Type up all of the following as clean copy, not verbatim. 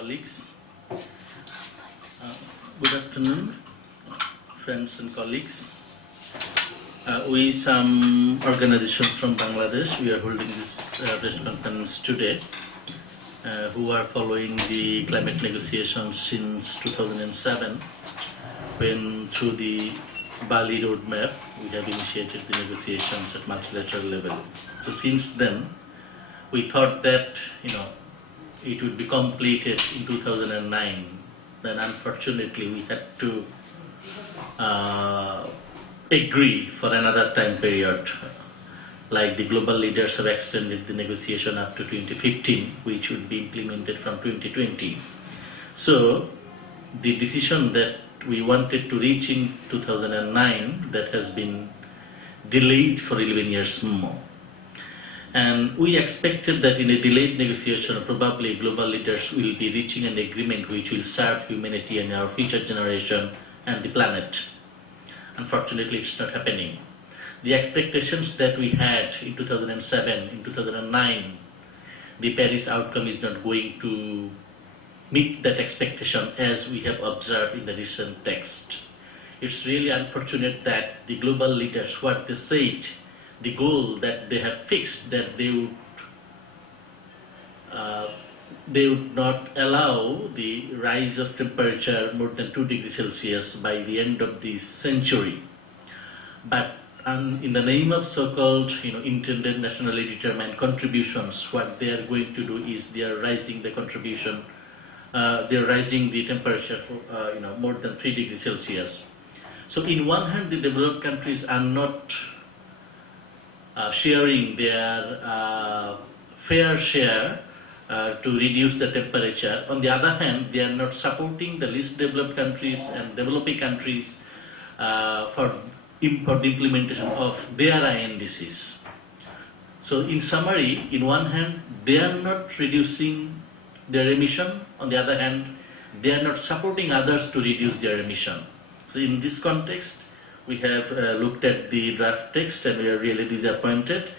colleagues. Good afternoon, friends and colleagues. We, some organizations from Bangladesh, we are holding this press conference today, who are following the climate negotiations since 2007, when through the Bali roadmap, we have initiated the negotiations at multilateral level. So since then, we thought that, it would be completed in 2009. Then unfortunately we had to agree for another time period. Like the global leaders have extended the negotiation up to 2015, which would be implemented from 2020. So the decision that we wanted to reach in 2009, that has been delayed for 11 years more. And we expected that in a delayed negotiation, probably global leaders will be reaching an agreement which will serve humanity and our future generation and the planet. Unfortunately, it's not happening. The expectations that we had in 2007, in 2009, the Paris outcome is not going to meet that expectation as we have observed in the recent text. It's really unfortunate that the global leaders, what they said, the goal that they have fixed, that they would not allow the rise of temperature more than 2 degrees Celsius by the end of this century. But in the name of so-called intended nationally determined contributions, what they are going to do is they are raising the contribution, they are raising the temperature for more than 3 degrees Celsius. So in one hand, the developed countries are not sharing their fair share to reduce the temperature. On the other hand, they are not supporting the least developed countries and developing countries for the implementation of their INDCs. So in summary, in one hand, they are not reducing their emission. On the other hand, they are not supporting others to reduce their emission. So in this context, we have looked at the draft text and we are really disappointed.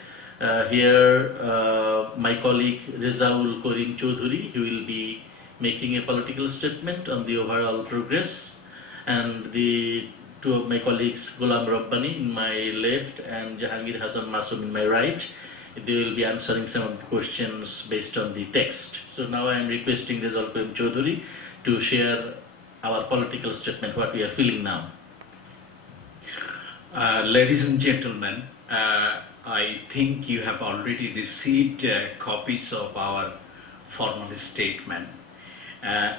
Here, my colleague Rezaul Karim Choudhury, he will be making a political statement on the overall progress, and the two of my colleagues, Ghulam Rabbani in my left and Jahangir Hassan Masoom in my right, they will be answering some of the questions based on the text. So now I am requesting Rezaul Karim Choudhury to share our political statement, what we are feeling now. Ladies and gentlemen, I think you have already received copies of our formal statement.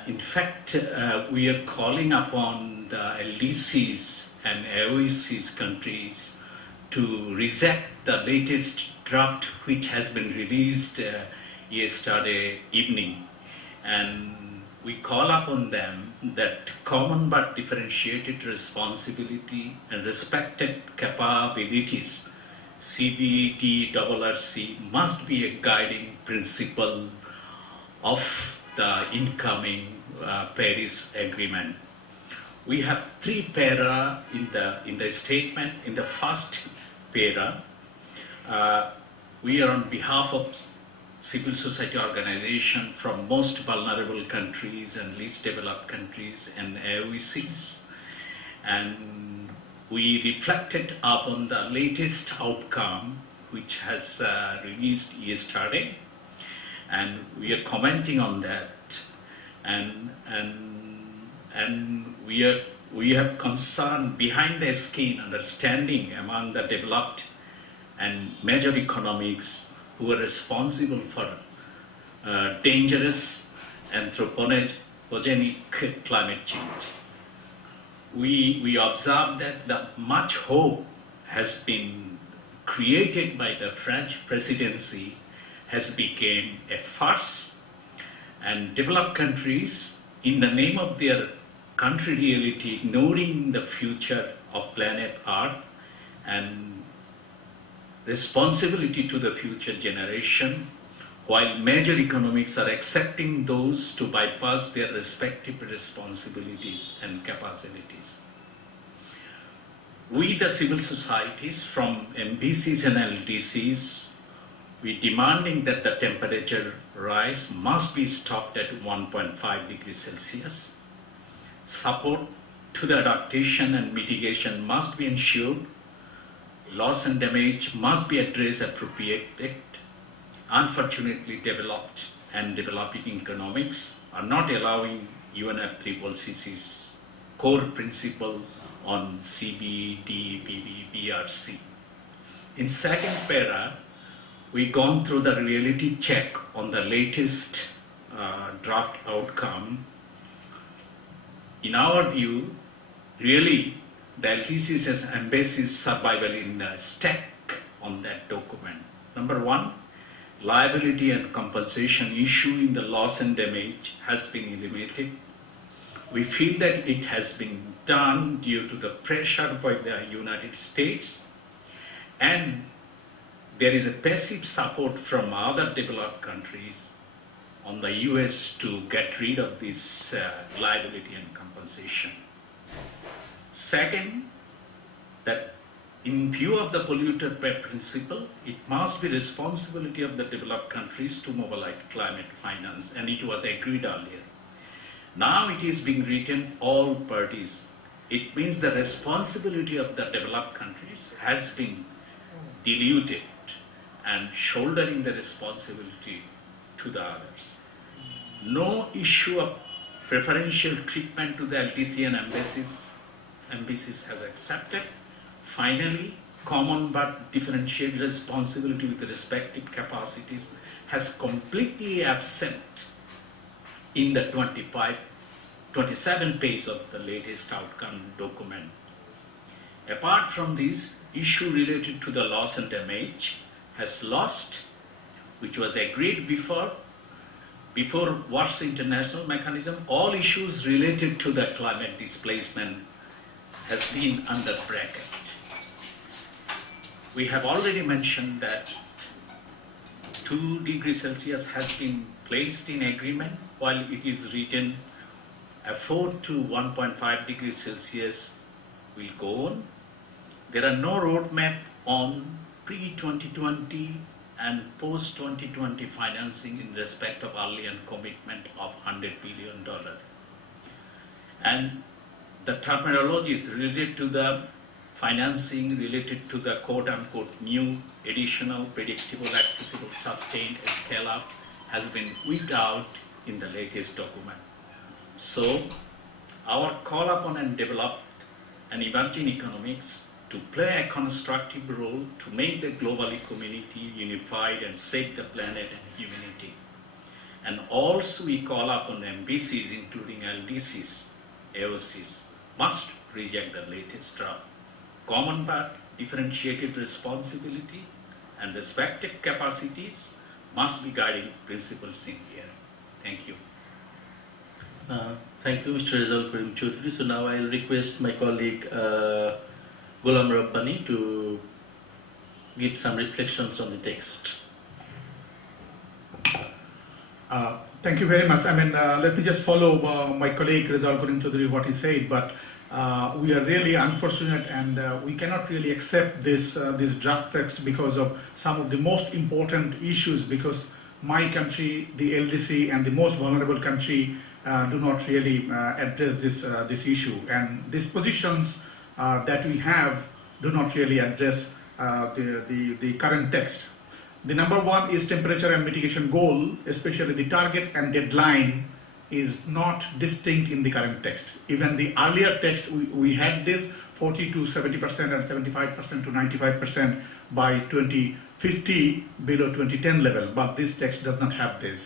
In fact, we are calling upon the LDCs and AOECs countries to reject the latest draft which has been released yesterday evening. And we call upon them that common but differentiated responsibility and respected capabilities, CBDRRC, must be a guiding principle of the incoming Paris Agreement. We have 3 para in the statement. In the first para, we are on behalf of civil society organization from most vulnerable countries and least developed countries and AOECs, and we reflected upon the latest outcome which has released yesterday, and we are commenting on that, and we have concern behind the skin understanding among the developed and major economies who are responsible for dangerous anthropogenic climate change. We observe that much hope has been created by the French presidency has become a farce, and developed countries, in the name of their country reality, ignoring the future of planet Earth and responsibility to the future generation, while major economics are accepting those to bypass their respective responsibilities and capacities. We, the civil societies from MBCs and LDCs, we demanding that the temperature rise must be stopped at 1.5 degrees Celsius. Support to the adaptation and mitigation must be ensured. Loss and damage must be addressed appropriately. Unfortunately, developed and developing economics are not allowing UNFCCC's core principle on CBD, PB, BRC. In second para, we've gone through the reality check on the latest draft outcome. In our view, really, the LDC's embassy's survival in the stake on that document. Number one, liability and compensation issue in the loss and damage has been eliminated. We feel that it has been done due to the pressure by the United States, and there is a passive support from other developed countries on the US to get rid of this liability and compensation. Second, that in view of the polluter pay principle, it must be responsibility of the developed countries to mobilize climate finance, and it was agreed earlier. Now it is being written all parties. It means the responsibility of the developed countries has been diluted and shouldering the responsibility to the others. No issue of preferential treatment to the LTC and embassies has accepted. Finally, common but differentiated responsibility with the respective capacities has completely absent in the 27 page of the latest outcome document. Apart from this, issue related to the loss and damage has lost, which was agreed before what's the international mechanism. All issues related to the climate displacement has been under bracket. We have already mentioned that 2 degrees Celsius has been placed in agreement, while it is written a 4 to 1.5 degrees Celsius will go on. There are no roadmap on pre-2020 and post-2020 financing in respect of earlier commitment of $100 billion. And the terminology is related to the financing, related to the quote-unquote new, additional, predictable, accessible, sustained, scale-up has been weeded out in the latest document. So, our call upon and develop an emerging economics to play a constructive role to make the global community unified and save the planet and humanity. And also we call upon MBCs, including LDCs, AOCs, must reject the latest draft. Common but differentiated responsibility and respective capacities must be guiding principles in here. Thank you. Thank you, Mr. Rizal Karim Chaudhary. So now I'll request my colleague Ghulam Rabbani to give some reflections on the text. Thank you very much. Let me just follow my colleague Rizal Karim Chaudhary what he said, but we are really unfortunate and we cannot really accept this draft text because of some of the most important issues, because my country, the LDC and the most vulnerable country do not really address this issue, and these positions that we have do not really address the current text. The number one is temperature and mitigation goal, especially the target and deadline is not distinct in the current text. Even the earlier text we had this 40 to 70% and 75% to 95% by 2050 below 2010 level, but this text does not have this.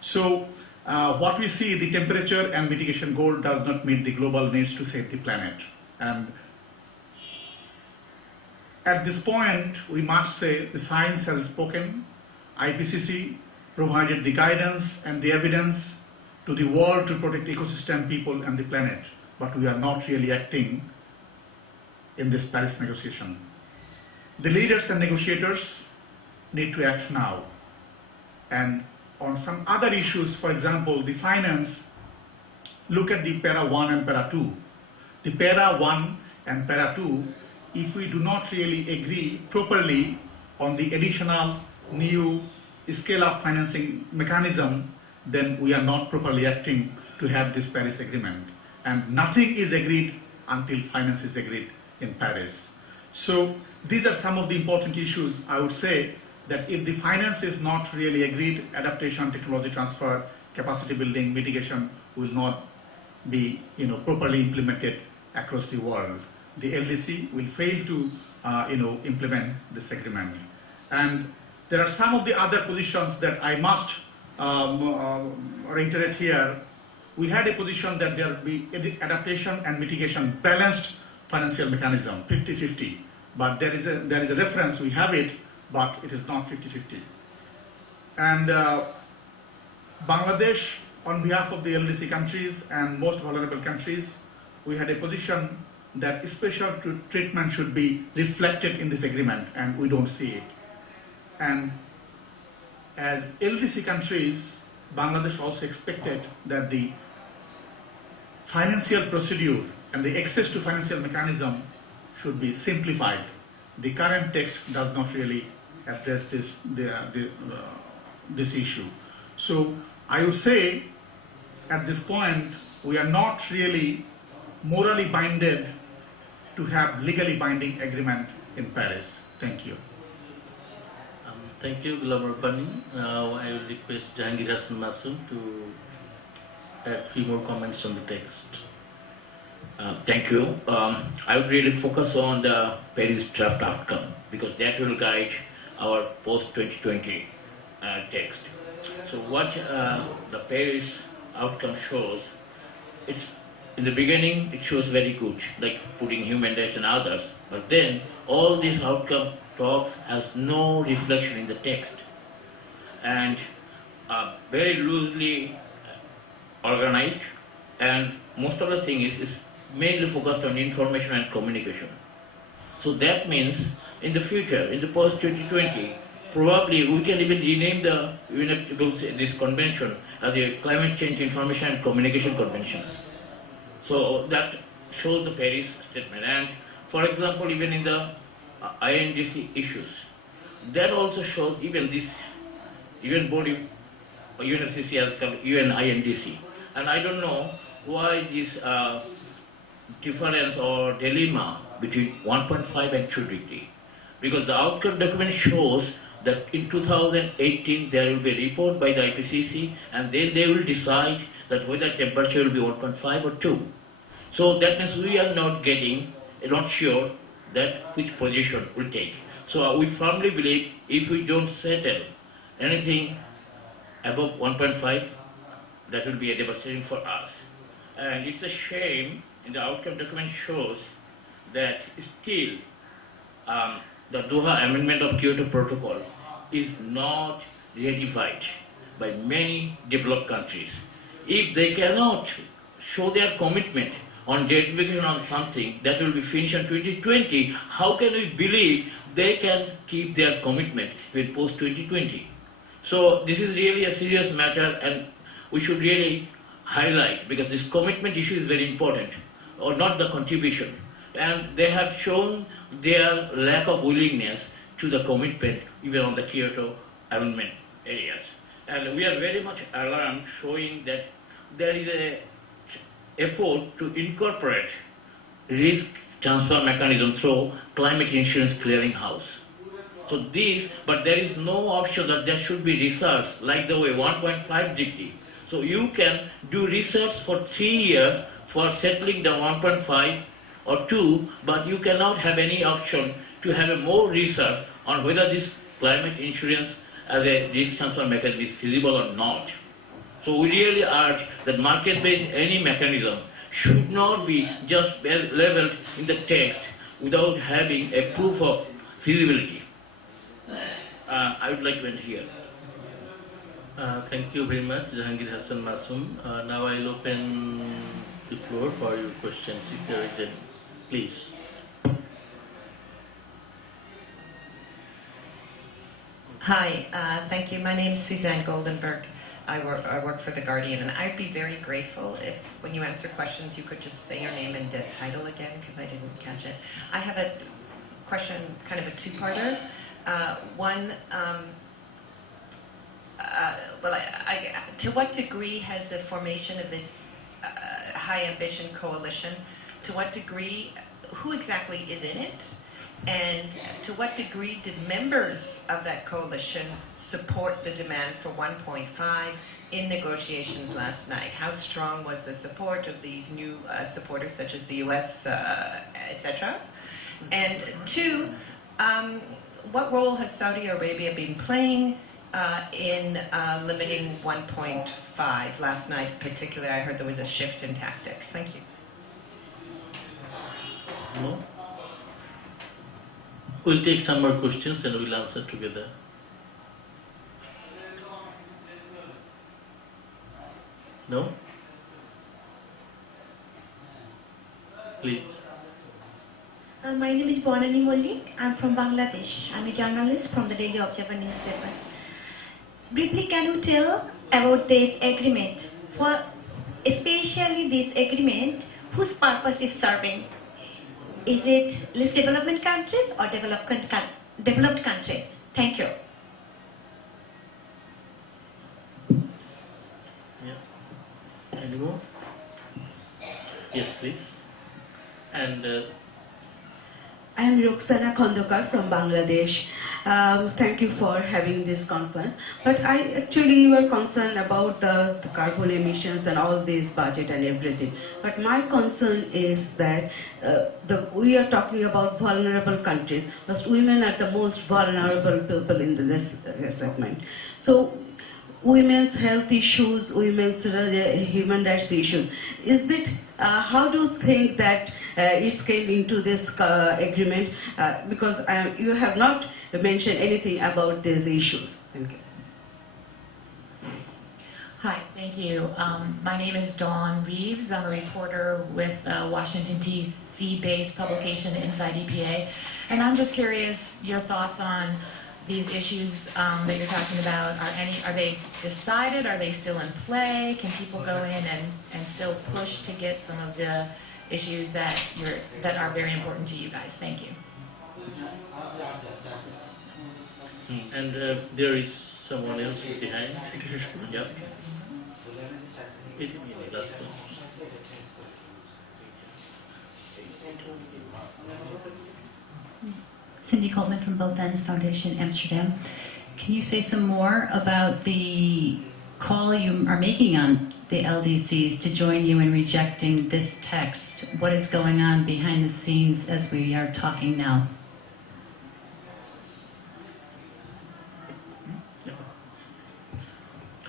So what we see, the temperature and mitigation goal does not meet the global needs to save the planet. And at this point, we must say the science has spoken. IPCC provided the guidance and the evidence to the world to protect ecosystem, people and the planet, but we are not really acting in this Paris negotiation. The leaders and negotiators need to act now. And on some other issues, for example, the finance, look at the para 1 and para 2. The para 1 and para 2, if we do not really agree properly on the additional new scale-up financing mechanism, then we are not properly acting to have this Paris Agreement. And nothing is agreed until finance is agreed in Paris. So these are some of the important issues. I would say that if the finance is not really agreed, adaptation, technology transfer, capacity building, mitigation will not be properly implemented across the world. The LDC will fail to implement this agreement. And there are some of the other positions that I must reiterate here. We had a position that there will be adaptation and mitigation balanced financial mechanism, 50-50. But there is a reference, we have it, but it is not 50-50. And Bangladesh, on behalf of the LDC countries and most vulnerable countries, we had a position that special treatment should be reflected in this agreement, and we don't see it. And as LDC countries, Bangladesh also expected that the financial procedure and the access to financial mechanism should be simplified. The current text does not really address this issue. So I would say at this point we are not really morally binded to have legally binding agreement in Paris. Thank you. Thank you, Ghulam Rabbani. Now I will request Jahangir Hassan Masoom to add a few more comments on the text. Thank you. I would really focus on the Paris draft outcome because that will guide our post-2020 text. So what the Paris outcome shows, it's in the beginning it shows very good, like putting human rights and others, but then all these outcome talks has no reflection in the text and very loosely organized, and most of the thing is mainly focused on information and communication. So that means in the future, in the post-2020, probably we can even rename this convention as the Climate Change Information and Communication Convention. So that shows the Paris statement. And for example, even in the INDC issues, that also shows even this UN body, UNFCCC has called UNINDC. And I don't know why this difference or dilemma between 1.5 and 2 degrees. Because the outcome document shows that in 2018 there will be a report by the IPCC and then they will decide that whether temperature will be 1.5 or 2. So that means we are not sure that which position will take. So we firmly believe if we don't settle anything above 1.5, that will be a devastation for us. And it's a shame, in the outcome document shows that still the Doha Amendment of Kyoto Protocol is not ratified by many developed countries. If they cannot show their commitment on ratification on something that will be finished in 2020, how can we believe they can keep their commitment with post-2020? So this is really a serious matter and we should really highlight, because this commitment issue is very important, or not the contribution. And they have shown their lack of willingness to the commitment even on the Kyoto Amendment areas. And we are very much alarmed, showing that there is a effort to incorporate risk transfer mechanism through climate insurance clearinghouse. So but there is no option that there should be research like the way 1.5 degree. So you can do research for 3 years for settling the 1.5 or 2, but you cannot have any option to have a more research on whether this climate insurance as a risk transfer mechanism is feasible or not. So we really urge that market-based any mechanism should not be just leveled in the text without having a proof of feasibility. I would like to end here. Thank you very much, Jahangir Hassan Masoom. Now I'll open the floor for your questions, if there is any. Please. Hi, thank you. My name is Suzanne Goldenberg. I work for The Guardian, and I'd be very grateful if, when you answer questions, you could just say your name and title again, because I didn't catch it. I have a question, kind of a two-parter. One, to what degree has the formation of this high ambition coalition, to what degree, who exactly is in it? And to what degree did members of that coalition support the demand for 1.5 in negotiations last night? How strong was the support of these new supporters, such as the US, etc.? And two, what role has Saudi Arabia been playing in limiting 1.5? Last night, particularly, I heard there was a shift in tactics. Thank you. No? We'll take some more questions and we'll answer together. No? Please. My name is Bonani Mollik. I'm from Bangladesh. I'm a journalist from the Daily Observer newspaper. Briefly, can you tell about this agreement? For especially this agreement, whose purpose is serving? Is it least development countries or developed countries? Thank you. Yeah. Any more? Yes, please. And I am Roxana Khondokar from Bangladesh. Thank you for having this conference. But I actually were concerned about the carbon emissions and all this budget and everything. But my concern is that we are talking about vulnerable countries, but women are the most vulnerable people in this segment. So women's health issues, women's human rights issues. Is it, how do you think that it came into this agreement? Because you have not mentioned anything about these issues. Thank you. Hi, thank you. My name is Dawn Reeves. I'm a reporter with a Washington, D.C.-based publication Inside EPA. And I'm just curious your thoughts on these issues that you're talking about. Are they decided? Are they still in play? Can people go in and still push to get some of the issues that are very important to you guys? Thank you. And there is someone else behind. Yeah. Last one. Cindy Coltman from Both Ends Foundation, Amsterdam. Can you say some more about the call you are making on the LDCs to join you in rejecting this text? What is going on behind the scenes as we are talking now?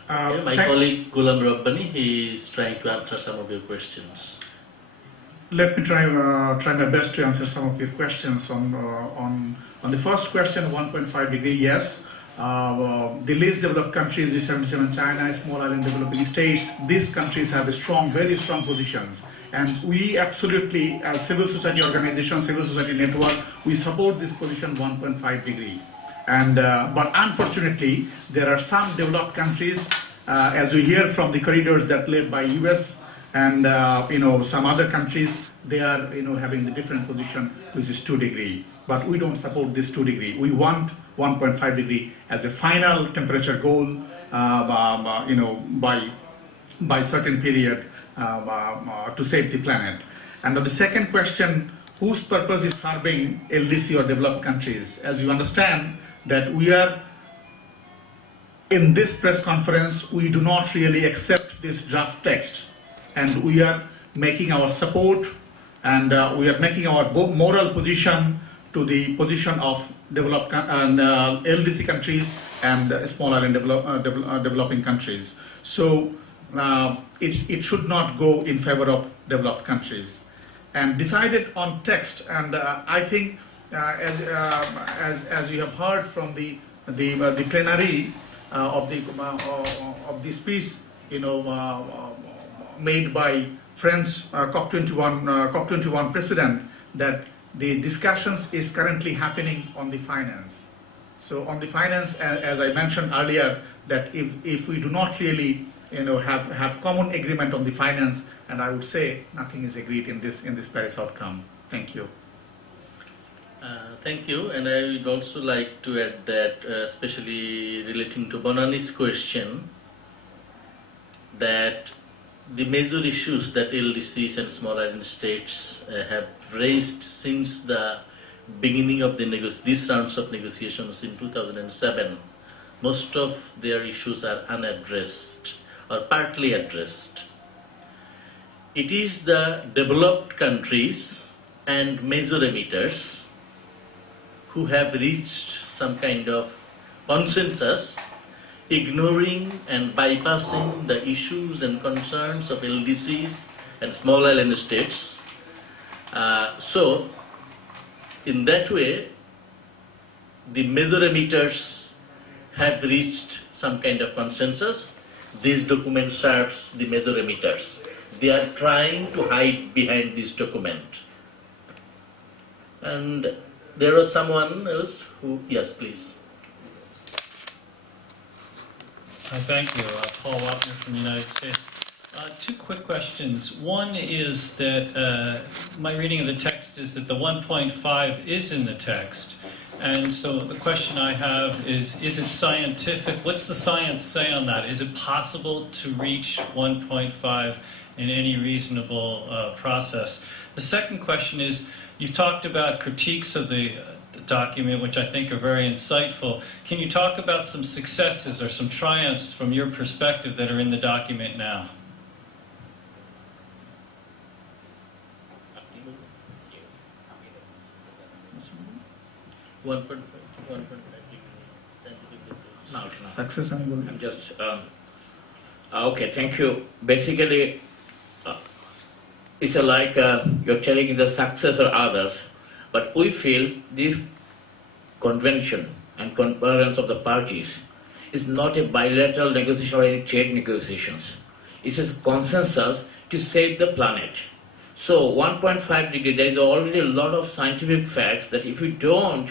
My colleague Ghulam Rabbani, he is trying to answer some of your questions. Let me try my best to answer some of your questions. On the first question, 1.5 degree, yes. The least developed countries, the 77 China, small island developing states, these countries have a very strong positions. And we absolutely, as civil society organization, civil society network, we support this position 1.5 degree. And but unfortunately, there are some developed countries, as we hear from the corridors that led by US and some other countries, they are having the different position, which is 2 degree. But we don't support this 2 degree. We want 1.5 degree as a final temperature goal, by certain period to save the planet. And on the second question, whose purpose is serving LDC or developed countries? As you understand, that we are in this press conference, we do not really accept this draft text, and we are making our support and we are making our moral position to the position of developed and LDC countries and small island developing countries. So it should not go in favor of developed countries. And decided on text, and I think as you have heard from the plenary of the speech, made by French COP21 president, that the discussions is currently happening on the finance. So on the finance, as I mentioned earlier, that if we do not really have common agreement on the finance, and I would say nothing is agreed in this Paris outcome. Thank you. Thank you, and I would also like to add that, especially relating to Bonani's question, that the major issues that LDCs and small island states have raised since the beginning of these rounds of negotiations in 2007, most of their issues are unaddressed or partly addressed. It is the developed countries and major emitters who have reached some kind of consensus, ignoring and bypassing the issues and concerns of LDCs and small island states. So, in that way, the major emitters have reached some kind of consensus. This document serves the major emitters. They are trying to hide behind this document. And there was someone else who, yes, please. Thank you. Paul Wapner from the United States. Two quick questions. One is that my reading of the text is that the 1.5 is in the text. And so the question I have is it scientific? What's the science say on that? Is it possible to reach 1.5 in any reasonable process? The second question is, you've talked about critiques of the document, which I think are very insightful. Can you talk about some successes or some triumphs from your perspective that are in the document now? Success and goal. I'm just, okay, thank you. Basically, it's like you're telling the success or others, but we feel this convention and conference of the parties is not a bilateral negotiation or any trade negotiations. It's a consensus to save the planet. So 1.5 degree, there is already a lot of scientific facts that if we don't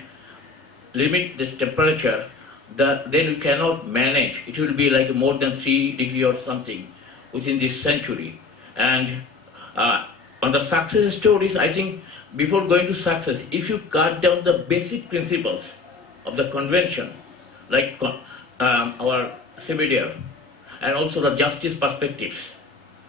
limit this temperature, then we cannot manage. It will be like more than 3 degrees or something within this century. And on the success stories, I think before going to success, if you cut down the basic principles of the convention, like our CBDF, and also the justice perspectives,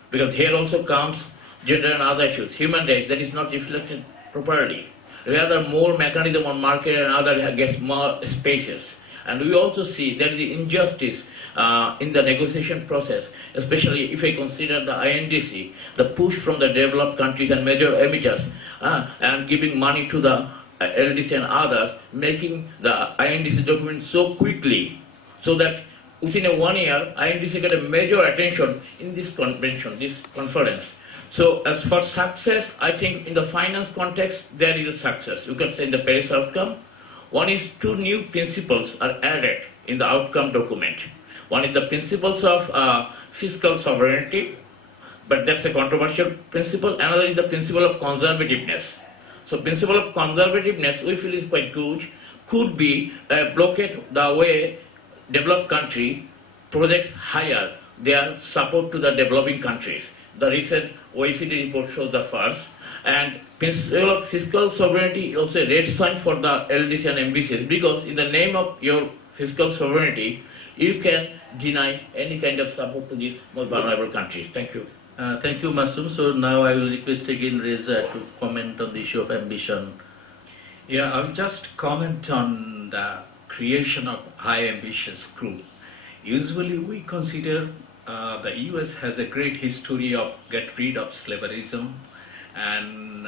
because here also comes gender and other issues, human rights, that is not reflected properly. Rather, more mechanism on market and other gets more spaces. And we also see there is the injustice in the negotiation process, especially if I consider the INDC, the push from the developed countries and major emitters, and giving money to the LDC and others, making the INDC document so quickly, so that within 1 year, INDC got a major attention in this convention, this conference. So as for success, I think in the finance context, there is a success. You can say in the Paris outcome. One is 2 new principles are added in the outcome document. One is the principles of fiscal sovereignty, but that's a controversial principle. Another is the principle of conservativeness. So principle of conservativeness, we feel is quite good, could be a blockade the way developed country projects higher their support to the developing countries. The recent OECD report shows the first. And principle of fiscal sovereignty is also a red sign for the LDC and MBCs, because in the name of your fiscal sovereignty, you can deny any kind of support to these most vulnerable countries. Thank you. Thank you, Masoom. So now I will request again Reza to comment on the issue of ambition. Yeah, I'll just comment on the creation of high ambitious group. Usually we consider the US has a great history of get rid of slaverism, and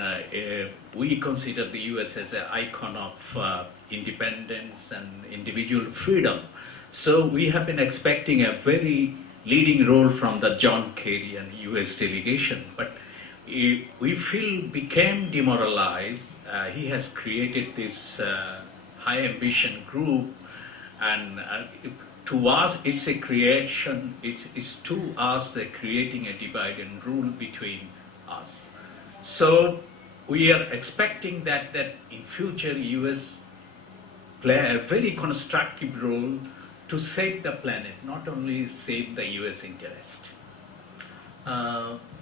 we consider the US as an icon of independence and individual freedom. So we have been expecting a very leading role from the John Kerry and US delegation, but we feel became demoralized. He has created this high ambition group, and to us it's a creation, it's to us they're creating a divide and rule between us. So we are expecting that in future US play a very constructive role to save the planet, not only save the US interest.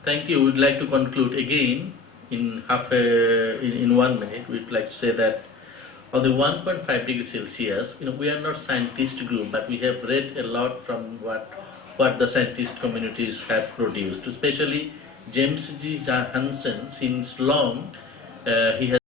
Thank you. We'd like to conclude again in 1 minute. We'd like to say that On the 1.5 degrees Celsius, we are not scientist group, but we have read a lot from what the scientist communities have produced, especially James G. Hansen. Since long, he has